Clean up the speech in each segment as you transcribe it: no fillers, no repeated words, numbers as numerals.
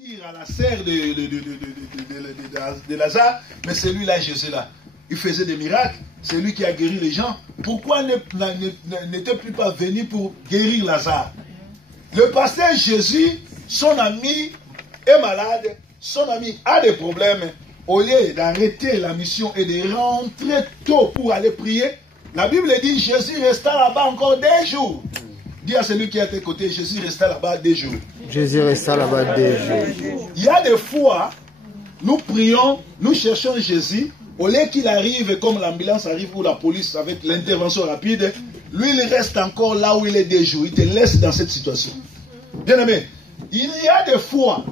dire à la sœur de Lazare, mais celui-là, Jésus-là, il faisait des miracles, c'est lui qui a guéri les gens. Pourquoi n'était plus pas venu pour guérir Lazare? Le pasteur Jésus, son ami est malade, son ami a des problèmes. Au lieu d'arrêter la mission et de rentrer tôt pour aller prier, la Bible dit Jésus resta là-bas encore des jours. Dis à celui qui est à tes côtés, Jésus resta là-bas des jours. Jésus resta là-bas des jours. Il y a des fois, nous prions, nous cherchons Jésus. Au lieu qu'il arrive comme l'ambulance arrive ou la police avec l'intervention rapide, lui il reste encore là où il est des jours. Il te laisse dans cette situation. Bien aimé, il y a des fois,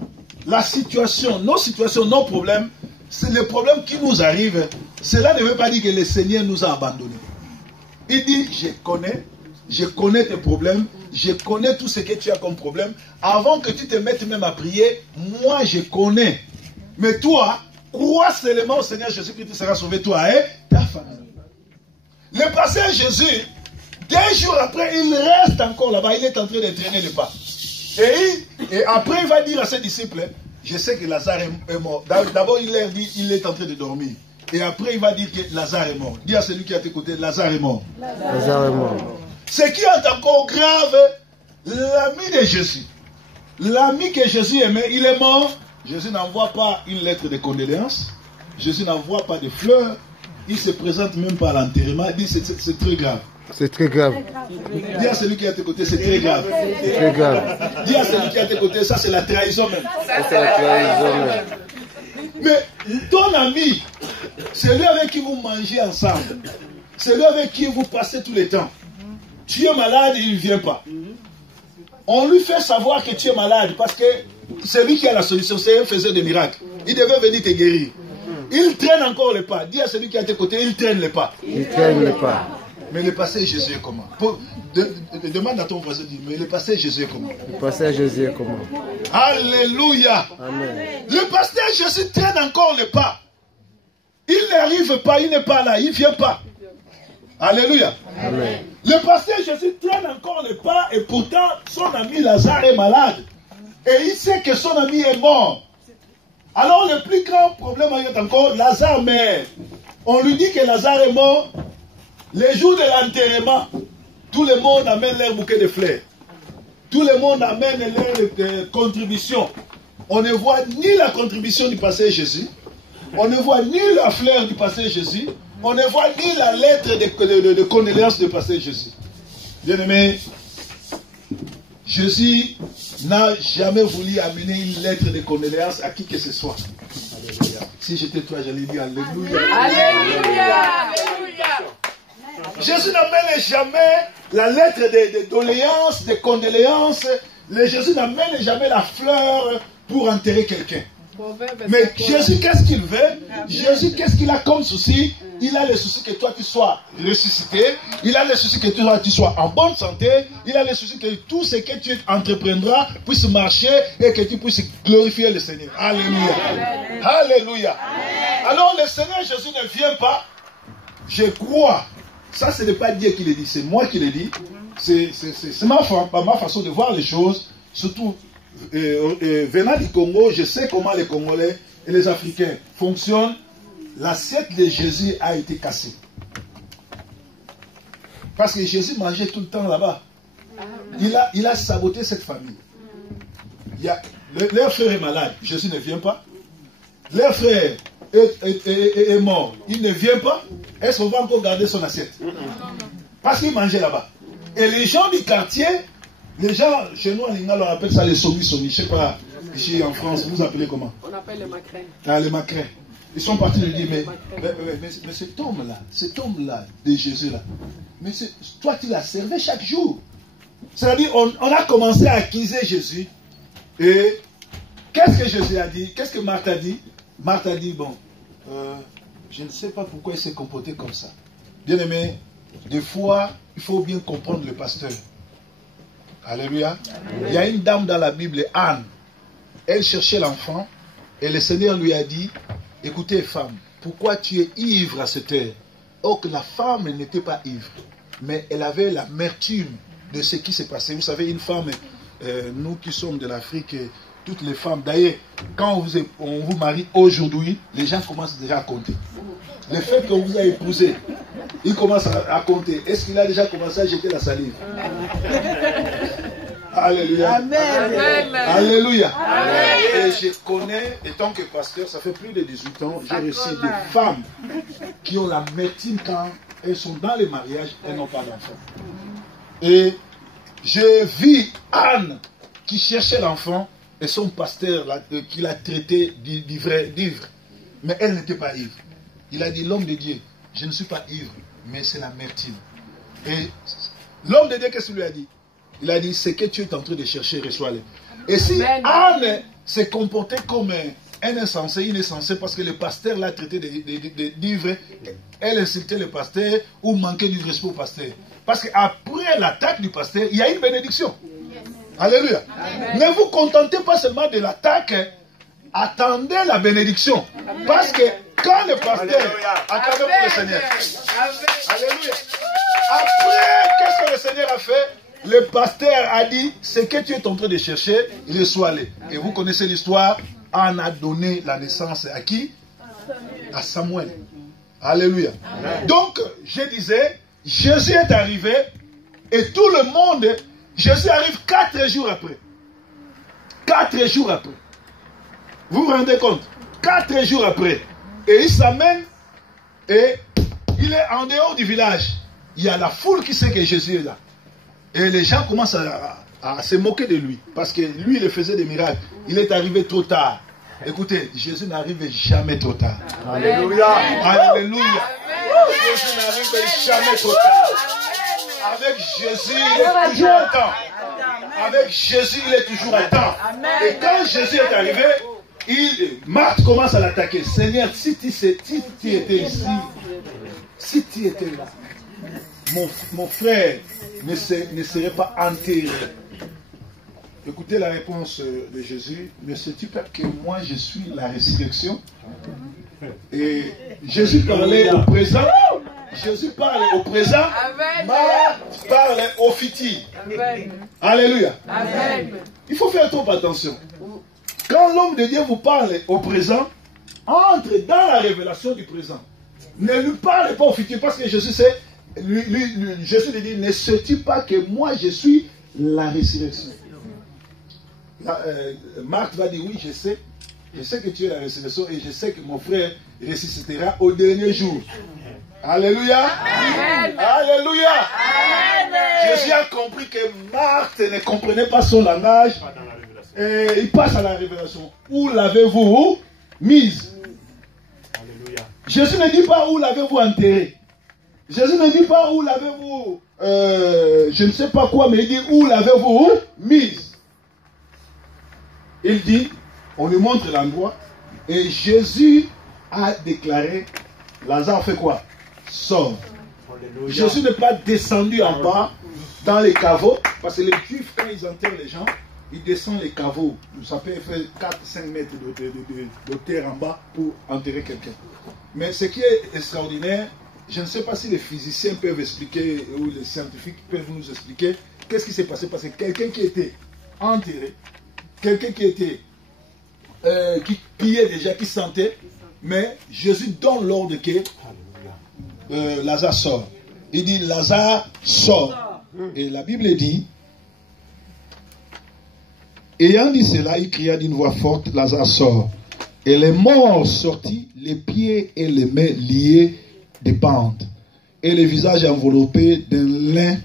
la situation, nos problèmes, c'est les problèmes qui nous arrivent. Cela ne veut pas dire que le Seigneur nous a abandonnés. Il dit, je connais tes problèmes, je connais tout ce que tu as comme problème. Avant que tu te mettes même à prier, moi je connais. Mais toi, crois seulement au Seigneur Jésus-Christ, tu seras sauvé, toi et ta famille. Le pasteur Jésus, 2 jours après, il reste encore là-bas, il est en train de traîner le pas. Et après, il va dire à ses disciples, je sais que Lazare est mort. D'abord, il leur dit, il est en train de dormir. Et après, il va dire que Lazare est mort. Dis à celui qui est à tes côtés, Lazare est mort. Lazare est mort. Ce qui est encore grave, l'ami de Jésus, l'ami que Jésus aimait, il est mort. Jésus n'envoie pas une lettre de condoléances. Jésus n'envoie pas de fleurs. Il ne se présente même pas à l'enterrement. Il dit c'est très grave. C'est très grave. Dis à celui qui est à tes côtés, c'est très grave. C'est très grave. Dis à celui qui est à tes côtés, ça c'est la trahison même. Ça c'est la trahison même. Mais ton ami, celui avec qui vous mangez ensemble, celui avec qui vous passez tout le temps, tu es malade, il ne vient pas. On lui fait savoir que tu es malade parce que c'est lui qui a la solution, c'est un faiseur de miracles. Il devait venir te guérir. Il traîne encore le pas. Dis à celui qui est à tes côtés, il traîne le pas. Il traîne le pas. Mais le passé Jésus est comment? Demande à ton voisin, dis, mais le passé Jésus est comment? Le pasteur Jésus est comment? Alléluia. Amen. Le pasteur Jésus traîne encore le pas. Il n'arrive pas, il n'est pas là, il ne vient pas. Alléluia. Amen. Le pasteur Jésus traîne encore le pas et pourtant son ami Lazare est malade. Et il sait que son ami est mort. Alors le plus grand problème est encore Lazare meurt. On lui dit que Lazare est mort. Les jours de l'enterrement, tout le monde amène leur bouquet de fleurs. Tout le monde amène leur contribution. On ne voit ni la contribution du pasteur Jésus. On ne voit ni la fleur du pasteur Jésus. On ne voit ni la lettre de condoléances du pasteur Jésus. Bien-aimé, Jésus n'a jamais voulu amener une lettre de condoléances à qui que ce soit. Alléluia. Si j'étais toi, j'allais dire Alléluia. Alléluia. Jésus n'amène jamais la lettre de doléances, de condoléances. Jésus n'amène jamais la fleur pour enterrer quelqu'un. Mais Jésus, qu'est-ce qu'il veut? Jésus, qu'est-ce qu'il a comme souci? Il a le souci que toi tu sois ressuscité. Il a le souci que toi tu sois en bonne santé. Il a le souci que tout ce que tu entreprendras puisse marcher et que tu puisses glorifier le Seigneur. Alléluia. Alléluia. Alors le Seigneur Jésus ne vient pas. Je crois. Ça, ce n'est pas Dieu qui le dit, c'est moi qui le dis. C'est ma façon de voir les choses. Surtout, venant du Congo, je sais comment les Congolais et les Africains fonctionnent. L'assiette de Jésus a été cassée. Parce que Jésus mangeait tout le temps là-bas. Il a saboté cette famille. Leur frère est malade, Jésus ne vient pas. Leur frère est mort, il ne vient pas. Est-ce qu'on va encore garder son assiette? Parce qu'il mangeait là-bas. Et les gens du quartier, les gens, chez nous en Lingala, on appelle ça les somi-somi. Je ne sais pas, ici en France, vous appelez comment? On appelle les macrins. Ah, les macrins. Ils sont partis lui dire, mais cet homme-là, de Jésus-là, mais toi tu l'as servi chaque jour. C'est-à-dire, on a commencé à accuser Jésus. Et qu'est-ce que Jésus a dit? Qu'est-ce que Marthe a dit? Marthe a dit, bon, je ne sais pas pourquoi il s'est comporté comme ça. Bien aimé, des fois, il faut bien comprendre le pasteur. Alléluia. Il y a une dame dans la Bible, Anne. Elle cherchait l'enfant et le Seigneur lui a dit, écoutez femme, pourquoi tu es ivre à cette heure? Or que la femme n'était pas ivre, mais elle avait l'amertume de ce qui s'est passé. Vous savez, une femme, nous qui sommes de l'Afrique, toutes les femmes. D'ailleurs, quand on vous marie aujourd'hui, les gens commencent déjà à compter. Le fait qu'on vous a épousé, il commence à compter. Est-ce qu'il a déjà commencé à jeter la salive? Alléluia. Amen. Alléluia. Amen. Et je connais, étant que pasteur, ça fait plus de 18 ans, j'ai reçu des femmes qui ont l'amertume quand elles sont dans les mariages, elles n'ont pas d'enfant. Et je vis Anne qui cherchait l'enfant et son pasteur qui l'a traité d'ivre. Mais elle n'était pas ivre. Il a dit, l'homme de Dieu, je ne suis pas ivre, mais c'est l'amertume. Et l'homme de Dieu, qu'est-ce qu'il lui a dit? Il a dit, ce que tu es en train de chercher, reçois-le. Et si Anne s'est comportée comme un insensé, il est censé parce que le pasteur l'a traité d'ivre, elle insultait le pasteur ou manquait du respect au pasteur. Parce qu'après l'attaque du pasteur, il y a une bénédiction. Alléluia. Amen. Ne vous contentez pas seulement de l'attaque, attendez la bénédiction. Parce que quand le pasteur, attendez pour le Seigneur. Alléluia. Après, qu'est-ce que le Seigneur a fait? Le pasteur a dit, ce que tu es en train de chercher, reçois-le. Et vous connaissez l'histoire, Anne a donné la naissance à qui? À Samuel. Alléluia. Amen. Donc, je disais, Jésus est arrivé et tout le monde, Jésus arrive 4 jours après. 4 jours après. Vous vous rendez compte? 4 jours après. Et il s'amène et il est en dehors du village. Il y a la foule qui sait que Jésus est là. Et les gens commencent à se moquer de lui. Parce que lui, il faisait des miracles. Il est arrivé trop tard. Écoutez, Jésus n'arrive jamais trop tard. Alléluia. Alléluia. Jésus n'arrive jamais trop tard. Avec Jésus, il est toujours à temps. Avec Jésus, il est toujours à temps. Et quand Jésus est arrivé, Marthe commence à l'attaquer. Seigneur, si tu étais ici, si tu étais là, mon frère ne serait pas enterré. Écoutez la réponse de Jésus. Ne sais-tu pas que moi je suis la résurrection? Et Jésus parlait au présent. Jésus parle au présent. Marthe parle au futur. Alléluia. Amen. Il faut faire trop attention. Quand l'homme de Dieu vous parle au présent, entre dans la révélation du présent. Ne lui parle pas au futur parce que Jésus sait. Jésus lui dit, ne sais-tu pas que moi je suis la résurrection? Marthe va dire, oui, je sais que tu es la résurrection et je sais que mon frère ressuscitera au dernier jour. Alléluia. Amen. Alléluia. Amen. Jésus a compris que Marthe ne comprenait pas son langage et il passe à la révélation. Où l'avez-vous mise? Alléluia. Jésus ne dit pas où l'avez-vous enterré. Jésus ne dit pas où l'avez-vous, je ne sais pas quoi, mais il dit où l'avez-vous mise. Il dit, on lui montre l'endroit, et Jésus a déclaré, Lazare fait quoi? Sort. Alléluia. Jésus n'est pas descendu en bas dans les caveaux, parce que les Juifs, quand ils enterrent les gens, ils descendent les caveaux. Ça peut faire 4-5 mètres de terre en bas pour enterrer quelqu'un. Mais ce qui est extraordinaire, je ne sais pas si les physiciens peuvent expliquer, ou les scientifiques peuvent nous expliquer, qu'est-ce qui s'est passé. Parce que quelqu'un qui était enterré, quelqu'un qui était, qui pillait déjà, qui sentait, mais Jésus donne l'ordre que Lazare sort. Il dit, Lazare sort. Et la Bible dit, ayant dit cela, il cria d'une voix forte, Lazare sort. Et les morts sortis, les pieds et les mains liés de bandes, et le visage enveloppé d'un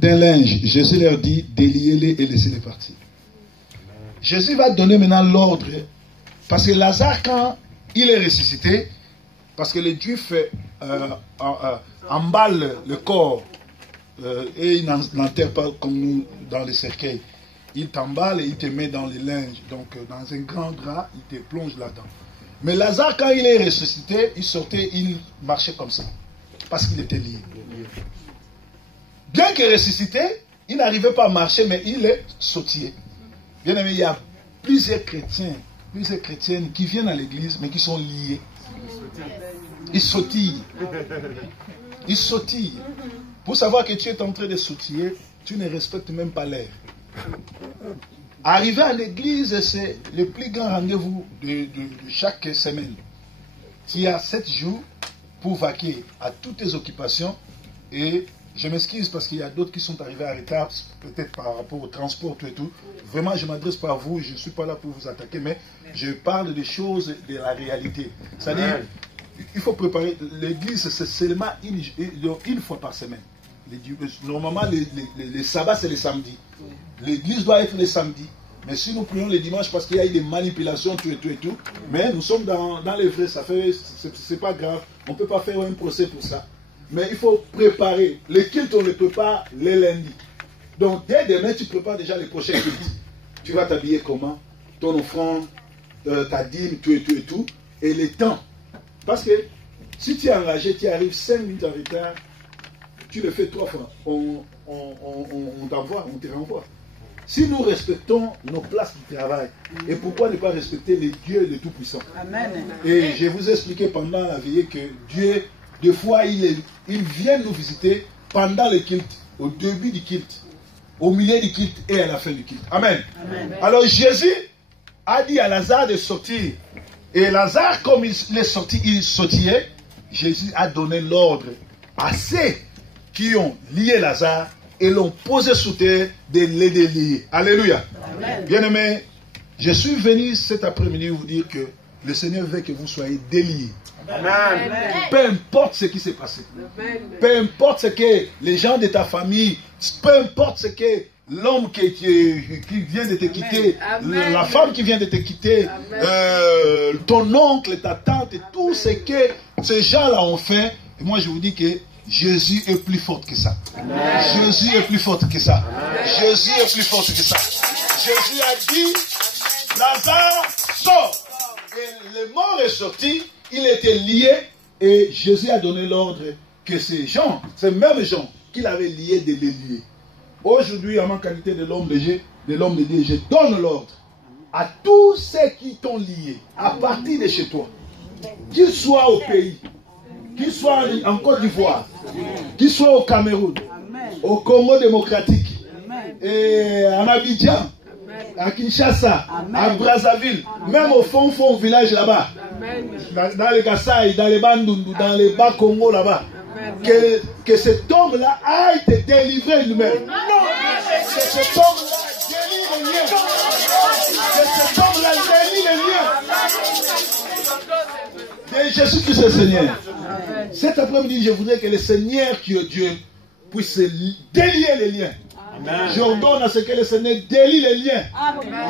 linge. Jésus leur dit, déliez-les et laissez-les partir. Jésus va donner maintenant l'ordre, parce que Lazare, quand il est ressuscité, parce que les Juifs emballent le corps, et ils n'enterrent pas comme nous dans les cercueils. Ils t'emballent et ils te mettent dans les linges, donc dans un grand drap, ils te plongent là-dedans. Mais Lazare, quand il est ressuscité, il sortait, il marchait comme ça. Parce qu'il était lié. Bien que ressuscité, il n'arrivait pas à marcher, mais il est sautillé. Bien aimé, il y a plusieurs chrétiens, plusieurs chrétiennes qui viennent à l'église, mais qui sont liés. Ils sautillent. Ils sautillent. Pour savoir que tu es en train de sautiller, tu ne respectes même pas l'air. Arriver à l'église, c'est le plus grand rendez-vous de chaque semaine. Tu as 7 jours pour vaquer à toutes tes occupations. Et je m'excuse parce qu'il y a d'autres qui sont arrivés en retard, peut-être par rapport au transport, tout et tout. Vraiment, je ne m'adresse pas à vous, je ne suis pas là pour vous attaquer, mais je parle des choses de la réalité. C'est-à-dire, il faut préparer. L'église, c'est seulement une fois par semaine. Normalement, les sabbats, c'est les samedis. L'église doit être les samedis. Mais si nous prions les dimanches parce qu'il y a eu des manipulations, tout et tout et tout, mais nous sommes dans les vrais, c'est pas grave, on ne peut pas faire un procès pour ça. Mais il faut préparer. Les cultes, on les prépare les lundis. Donc dès demain, tu prépares déjà les prochains cultes. Tu vas t'habiller comment? Ton offrande, ta dîme, tout et tout et tout. Et les temps. Parce que si tu es engagé, tu arrives 5 minutes en retard, tu le fais 3 fois. On t'envoie, on te renvoie. Si nous respectons nos places de travail, et pourquoi ne pas respecter les dieux les Tout-Puissants? Amen. Et je vous ai expliqué pendant la veillée que Dieu, des fois, il vient nous visiter pendant le culte, au début du culte, au milieu du culte et à la fin du culte. Amen. Amen. Alors Jésus a dit à Lazare de sortir. Et Lazare, comme il est sorti, il sortirait. Jésus a donné l'ordre à ceux qui ont lié Lazare et l'ont posé sous terre de les délier. Alléluia. Bien-aimés, je suis venu cet après-midi vous dire que le Seigneur veut que vous soyez déliés. Amen. Peu importe ce qui s'est passé. Amen. Peu importe ce que les gens de ta famille, peu importe ce que l'homme qui vient de te quitter, la femme qui vient de te quitter, ton oncle, ta tante, et tout ce que ces gens-là ont fait, et moi je vous dis que Jésus est plus fort que ça. Amen. Jésus est plus fort que ça. Amen. Jésus est plus fort que ça. Jésus a dit, Lazare sort. Et le mort est sorti, il était lié, et Jésus a donné l'ordre que ces gens, ces mêmes gens qu'il avait liés, de les lier. Aujourd'hui, en ma qualité de l'homme de Dieu, je donne l'ordre à tous ceux qui t'ont lié, à partir de chez toi, qu'ils soient au pays, qu'ils soient en Côte d'Ivoire, qu'ils soient au Cameroun, au Congo démocratique, et en Abidjan, à Kinshasa, à Brazzaville, même au fond village là-bas, dans les Kassai, dans les Bandundu, dans les Bas-Congo là-bas, que cet homme-là a été délivré lui-même. Que cet homme-là délie les liens. Que cet homme-là délie les liens. Et Jésus-Christ est Seigneur. Cet après-midi, je voudrais que le Seigneur qui est Dieu puisse délier les liens. J'ordonne à ce que le Seigneur délie les liens.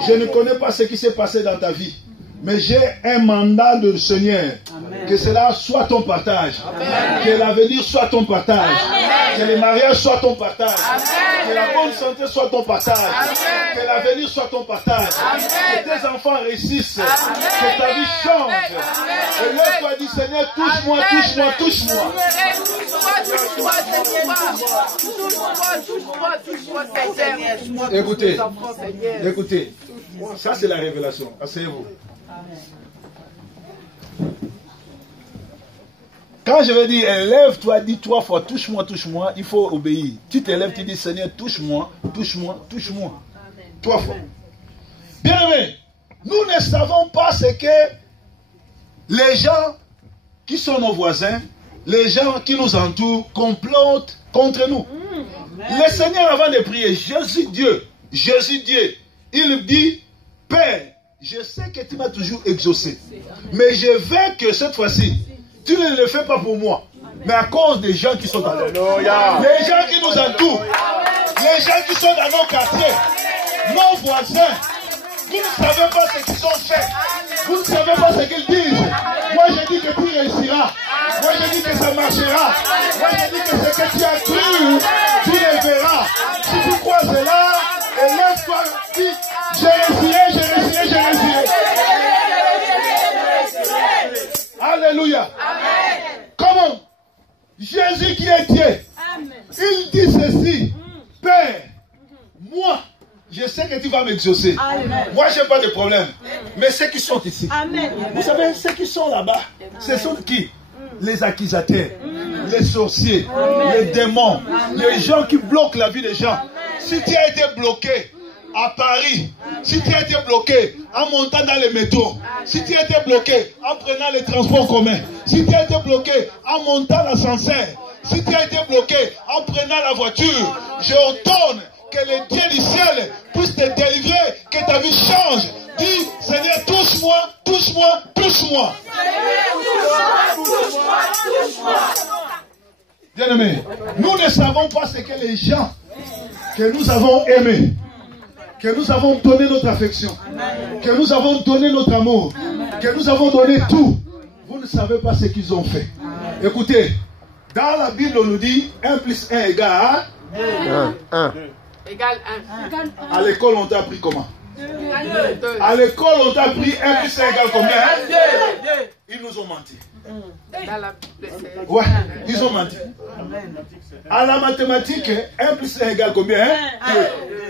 Je ne connais pas ce qui s'est passé dans ta vie, mais j'ai un mandat de Seigneur. Amen. Que cela soit ton partage. Amen. Que l'avenir soit ton partage. Amen. Que le mariage soit ton partage. Amen. Que la bonne santé soit ton partage. Amen. Que l'avenir soit ton partage. Amen. Que tes enfants réussissent. Amen. Que ta vie change. Amen. Et là, tu as dit, Seigneur, touche-moi, touche-moi, touche-moi. Écoutez, écoutez. Ça, c'est la révélation. Asseyez-vous. Quand je vais dire, lève-toi, dis 3 fois, touche-moi, touche-moi, il faut obéir. Tu te lèves, tu dis, Seigneur, touche-moi, touche-moi, touche-moi. 3 fois. Bien aimé, nous ne savons pas ce que les gens qui sont nos voisins, les gens qui nous entourent, complotent contre nous. Le Seigneur, avant de prier, Jésus Dieu, il dit, Père, je sais que tu m'as toujours exaucé, mais je veux que cette fois-ci, tu ne le fais pas pour moi, mais à cause des gens qui sont dans nous. Les gens qui nous entourent, les gens qui sont dans nos quartiers, nos voisins. Vous ne savez pas ce qu'ils ont fait. Vous ne savez pas ce qu'ils disent. Moi je dis que tu réussiras. Moi je dis que ça marchera. Moi je dis que ce que tu as cru, tu le verras. Si tu crois cela, lève-toi, dis, je réussirai. Alléluia. Amen. Comment? Jésus qui est Dieu. Amen. Il dit ceci. Père, moi, je sais que tu vas m'exaucer. Moi, je n'ai pas de problème. Mais ceux qui sont ici, Amen. Vous savez, ceux qui sont là-bas, ce sont qui? Les accusateurs, les sorciers, les démons, les gens qui bloquent la vie des gens. Si tu as été bloqué à Paris, si tu as été bloqué en montant dans les métros, si tu as été bloqué en prenant les transports communs, si tu as été bloqué en montant l'ascenseur, si tu as été bloqué en prenant la voiture, je ordonne que le Dieu du ciel puisse te délivrer, que ta vie change. Dis, Seigneur, touche-moi, touche-moi, touche-moi. Bien-aimés, nous ne savons pas ce que les gens que nous avons aimés, que nous avons donné notre affection, que nous avons donné notre amour, que nous avons donné tout. Vous ne savez pas ce qu'ils ont fait. Écoutez, dans la Bible, on nous dit 1 plus 1 égale 1. Égal 1. À l'école, on t'a appris comment? 2. À l'école, on t'a appris 1 plus 1 égale combien? 2. Ils nous ont menti. Ouais, ils ont menti. À la mathématique, 1 plus 1 égale combien?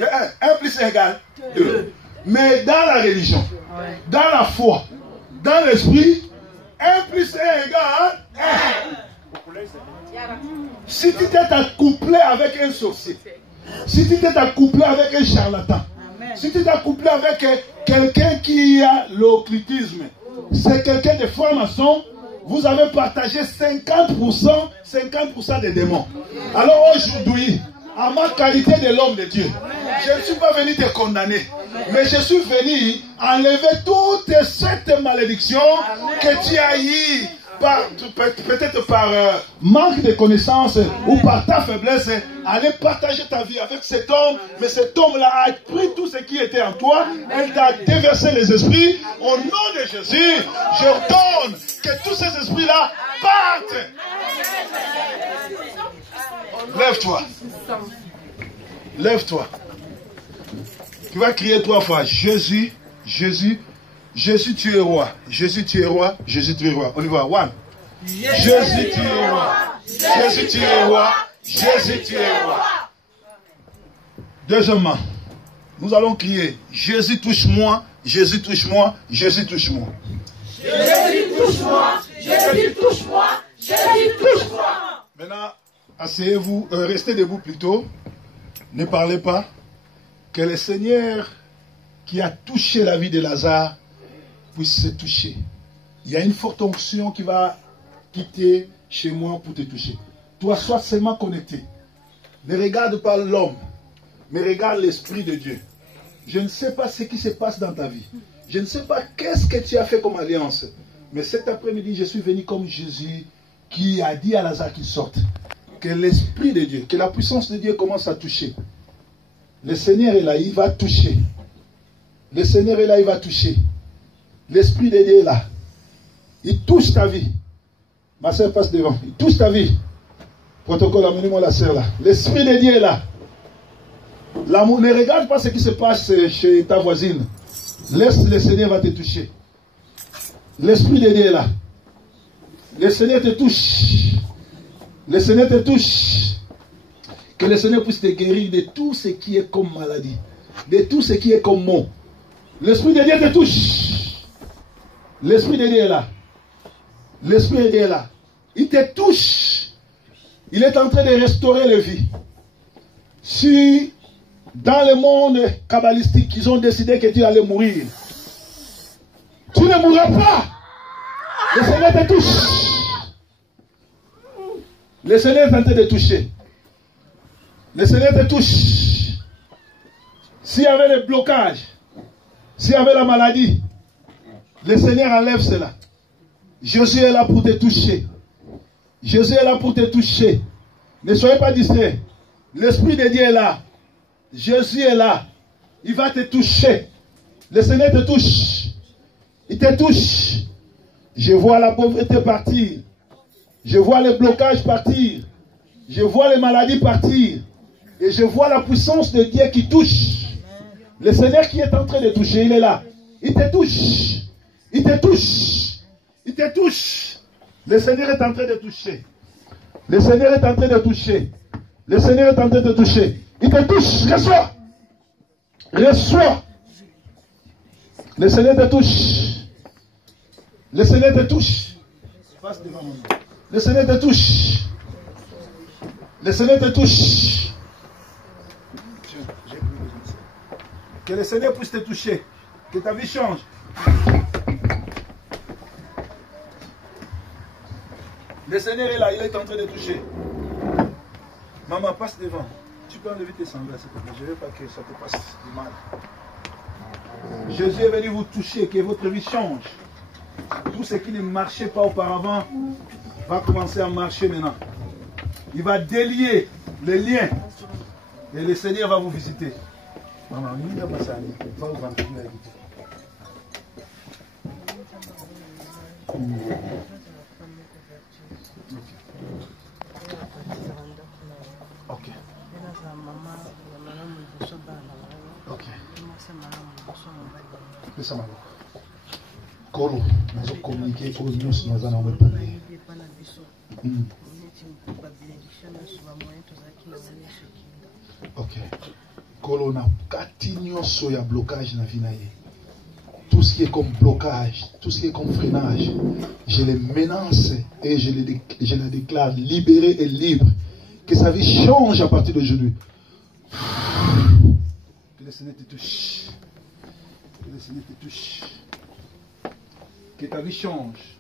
2. 1 plus 1 égale 2. Mais dans la religion, dans la foi, dans l'esprit, 1 plus 1 égale 1. Si tu t'es accouplé avec un sorcier, si tu t'es accouplé avec un charlatan, si tu t'es accouplé avec quelqu'un qui a l'occultisme, c'est quelqu'un de franc-maçon, vous avez partagé 50% des démons. Alors aujourd'hui, à ma qualité de l'homme de Dieu, je ne suis pas venu te condamner, mais je suis venu enlever toute cette malédiction que tu as eue, peut-être par manque de connaissances ou par ta faiblesse, aller partager ta vie avec cet homme, mais cet homme-là a pris tout ce qui était en toi, il t'a déversé les esprits. Au nom de Jésus, je ordonne que tous ces esprits-là partent. Lève-toi. Lève-toi. Tu vas crier 3 fois, Jésus, Jésus, Jésus, tu es roi. Jésus, tu es roi. Jésus, tu es roi. On y va. 1. Jésus, tu es roi. Jésus, tu es roi. Jésus, tu es roi. Deuxièmement, nous allons crier, Jésus, touche-moi. Jésus, touche-moi. Jésus, touche-moi. Jésus, touche-moi. Jésus, touche-moi. Jésus, touche-moi. Maintenant, asseyez-vous. Restez debout plutôt. Ne parlez pas. Que le Seigneur qui a touché la vie de Lazare puisse se toucher. Il y a une forte onction qui va quitter chez moi pour te toucher. Toi, sois seulement connecté. Ne regarde pas l'homme, mais regarde l'Esprit de Dieu. Je ne sais pas ce qui se passe dans ta vie. Je ne sais pas qu'est-ce que tu as fait comme alliance. Mais cet après-midi, je suis venu comme Jésus qui a dit à Lazare qu'il sorte. Que l'Esprit de Dieu, que la puissance de Dieu commence à toucher. Le Seigneur est là, il va toucher. Le Seigneur est là, il va toucher. L'Esprit de Dieu est là. Il touche ta vie. Ma soeur passe devant. Il touche ta vie. Protocole, amenez-moi la soeur là. L'Esprit de Dieu est là. L'amour, ne regarde pas ce qui se passe chez ta voisine. Laisse le Seigneur va te toucher. L'Esprit de Dieu est là. Le Seigneur te touche. Le Seigneur te touche. Que le Seigneur puisse te guérir de tout ce qui est comme maladie. De tout ce qui est comme mot. L'Esprit de Dieu te touche. L'Esprit de Dieu est là. L'Esprit de Dieu est là. Il te touche. Il est en train de restaurer les vies. Si dans le monde kabbalistique, ils ont décidé que tu allais mourir, tu ne mourras pas. Le Seigneur te touche. Le Seigneur est en train de toucher. Le Seigneur te touche. S'il y avait des blocages, s'il y avait la maladie, le Seigneur enlève cela. Jésus est là pour te toucher. Jésus est là pour te toucher. Ne soyez pas distraits. L'Esprit de Dieu est là. Jésus est là. Il va te toucher. Le Seigneur te touche. Il te touche. Je vois la pauvreté partir. Je vois les blocages partir. Je vois les maladies partir. Et je vois la puissance de Dieu qui touche. Le Seigneur qui est en train de toucher, il est là. Il te touche. Il te touche. Il te touche. Le Seigneur est en train de toucher. Le Seigneur est en train de toucher. Le Seigneur est en train de toucher. Il te touche. Reçois. Reçois. Le Seigneur te touche. Le Seigneur te touche. Passe devant moi. Le Seigneur te touche. Le Seigneur te touche. Que le Seigneur puisse te toucher. Que ta vie change. Le Seigneur est là, il est en train de toucher. Maman, passe devant. Tu peux enlever tes sandales, s'il te plaît. Je ne veux pas que ça te passe du mal. Jésus est venu vous toucher, que votre vie change. Tout ce qui ne marchait pas auparavant va commencer à marcher maintenant. Il va délier les liens. Et le Seigneur va vous visiter. Maman, il va passer à lui. Va vous vendre. Ok. Ok. Pesa maloko. Kolo, nazo communiquer aux news dans un endroit pareil. Ok. Kolo na kati nyonso ya blocage na vie na ye. Tout ce qui est comme blocage, tout ce qui est comme freinage, je les menace et je la déclare libérée et libre. Que sa vie change à partir d'aujourd'hui. Que le Seigneur te touche. Que le Seigneur te touche. Que ta vie change.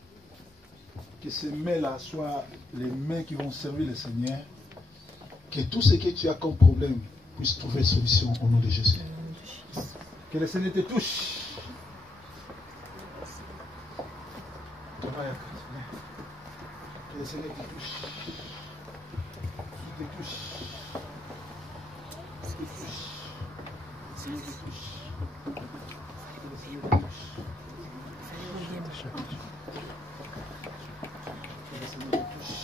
Que ces mains-là soient les mains qui vont servir le Seigneur. Que tout ce que tu as comme problème puisse trouver solution au nom de Jésus. Que le Seigneur te touche. Que le Seigneur te touche. Te touche. Te touche. Le Seigneur te touche. Le Seigneur te touche. Le Seigneur te touche.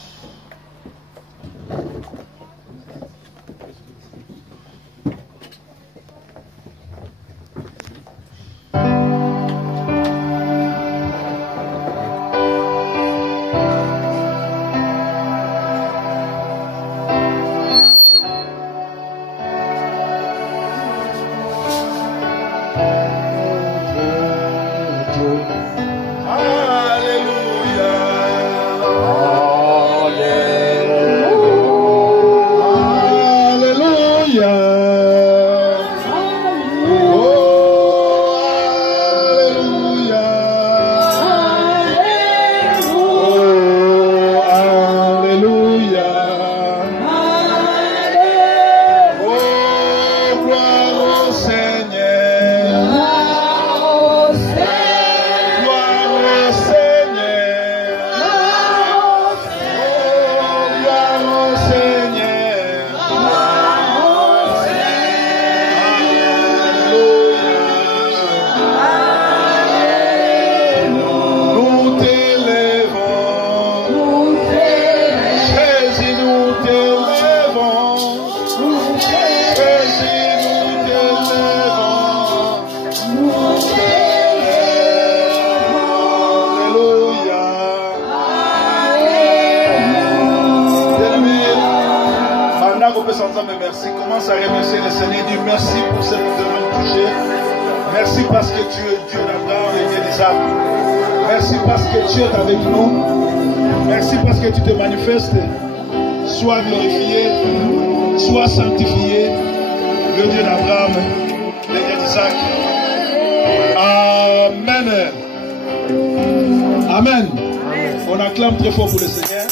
Commence à remercier le Seigneur. Dis merci pour ce que nous devons toucher. Merci parce que tu es Dieu d'Abraham et Dieu d'Isaac. Merci parce que tu es avec nous. Merci parce que tu te manifestes. Sois glorifié, sois sanctifié. Le Dieu d'Abraham, le Dieu d'Isaac. Amen. Amen. On acclame très fort pour le Seigneur.